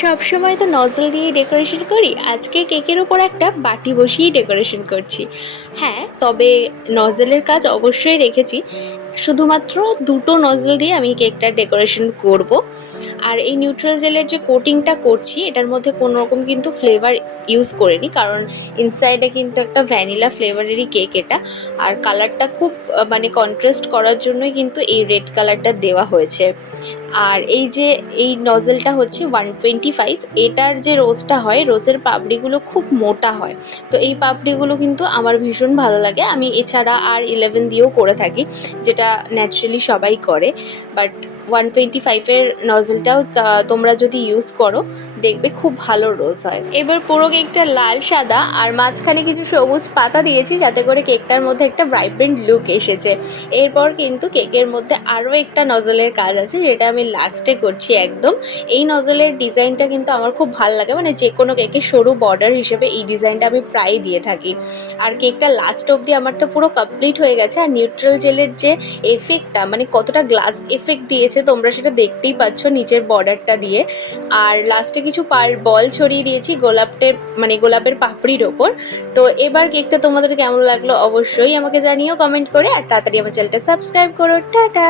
সব সময় তো নজল দিয়ে ডেকোরেশন করি, আজকে কেকের ওপর একটা বাটি বসিয়েই ডেকোরেশন করছি। হ্যাঁ, তবে নজলের কাজ অবশ্যই রেখেছি, শুধুমাত্র দুটো নজল দিয়ে আমি কেকটা ডেকোরেশন করব। আর এই নিউট্রাল জেলের যে কোটিংটা করছি এটার মধ্যে কোনো রকম কিন্তু ফ্লেভার ইউজ করিনি, কারণ ইনসাইডে কিন্তু একটা ভ্যানিলা ফ্লেভারেরই কেক এটা। আর কালারটা খুব মানে কন্ট্রাস্ট করার জন্যই কিন্তু এই রেড কালারটা দেওয়া হয়েছে। আর এই যে এই নজলটা হচ্ছে 125, এটার যে রোজটা হয়, রোজের পাপড়িগুলো খুব মোটা হয়। তো এই পাপড়িগুলো কিন্তু আমার ভীষণ ভালো লাগে। আমি এছাড়া আর 11 দিয়েও করে থাকি, যেটা ন্যাচারালি সবাই করে। বাট 125-এর নজলটাও তোমরা যদি ইউজ করো দেখবে খুব ভালো রোজ হয়। এবার পুরো কেকটা লাল সাদা আর মাঝখানে কিছু সবুজ পাতা দিয়েছি, যাতে করে কেকটার মধ্যে একটা ভাইব্রেন্ট লুক এসেছে। এরপর কিন্তু কেকের মধ্যে আরও একটা নজলের কাজ আছে, যেটা আমি লাস্টে করছি একদম। এই নজলের ডিজাইনটা কিন্তু আমার খুব ভালো লাগে, মানে যে কোনো কেকের সরু বর্ডার হিসেবে এই ডিজাইনটা আমি প্রায় দিয়ে থাকি। আর কেকটা লাস্ট অবধি আমার তো পুরো কমপ্লিট হয়ে গেছে। আর নিউট্রাল জেলের যে এফেক্টটা, মানে কতটা গ্লাস এফেক্ট দিয়েছে তোমরা সেটা দেখতেই পাচ্ছ নিচের বর্ডারটা দিয়ে। আর লাস্টে কিছু বল ছড়িয়ে দিয়েছি গোলাপের পাপড়ির ওপর। তো এবার কেকটা তোমাদের কেমন লাগলো অবশ্যই আমাকে জানিও কমেন্ট করে, আর তাড়াতাড়ি আমার চ্যানেলটা সাবস্ক্রাইব করো। টাটা।